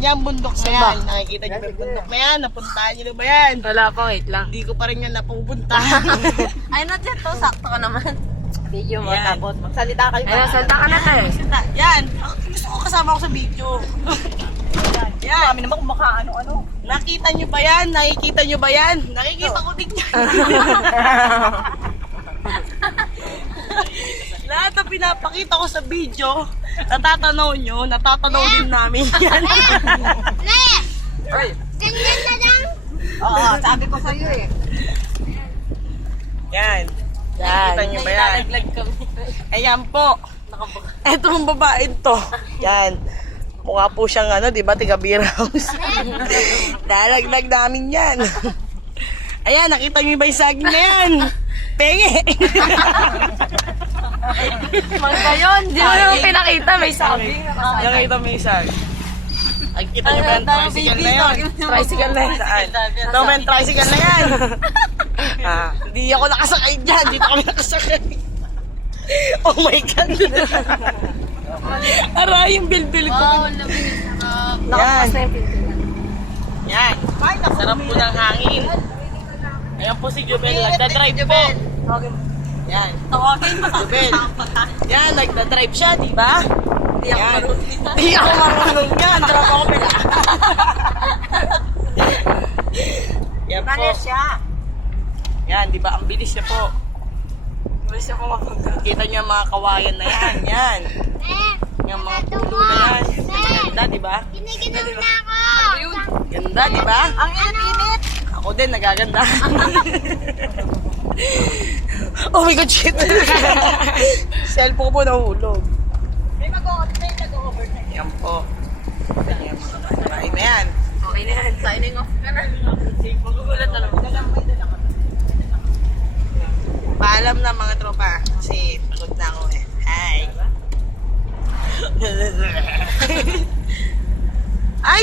yan bundok na yan. Nakikita niyo ba yung bundok na yan? Napuntahan niyo na ba yan? Wala pa, wait lang. Hindi ko pa rin yan napupuntahan. Ay, not yet to. Sakto ka naman. Video mo, Yan. tapos magsalita kayo. Ayun, salta ka na tayo. Yan. Gusto ko kasama ko sa video. Yan. Kami naman kumakaano. Nakita niyo ba yan? Nakikita niyo ba yan? Nakikita ko din yan. Lahat ng pinapakita ko sa video, natatanaw nyo, natatanaw din namin yan. Ganyan na lang. Oo, sabi ko sa'yo eh. Yan. Nakikita niyo ba yan? Naglag kami. Ayan po. Eto ang babae to. Yan. Mukha po siyang ano, di ba, tiga beer house. Lalaglag namin yan. Ayan, nakita niyo ba yung saging na yan? Penge! Magka yun. Di mo naman pinakita, may sabi. Nakita mo yung saging. Ay, kita niyo ba yung tricycle na yun? Tricycle na yun. Saan? Ito ba yung tricycle na yan? Hindi ako nakasakay dyan. Dito kami nakasakay. Oh my God. Aray, yung bilbil ko. Nakapas na yung pintuan. Yan. Sarap po ng hangin. Ayan po si Jubel. Nagdadrive po. Yan. Tawagin mo Jubel. Yan, nagdadrive siya, di ba? Hindi ako marunong. Hindi ako marunong yan. Drop ako pala. Yan po. Paano siya? Yan, di ba? Ang bilis niya po. Bilis ako mapagka. Kita niyo ang mga kawayan na yan. Yan. Yung mga puno na yan. Ganda, di ba? Giniginom na ako! Ganda, di ba? Ang init-init. Ako din, nagaganda. Oh my God, shit. Cellphone po nahulog. May mag-overtime. Yan po. Yan mga babae na yan. Okay na yan. Signing off ka na. Magugulat na lang. Paalam na mga tropa. Kasi pagod na ako eh.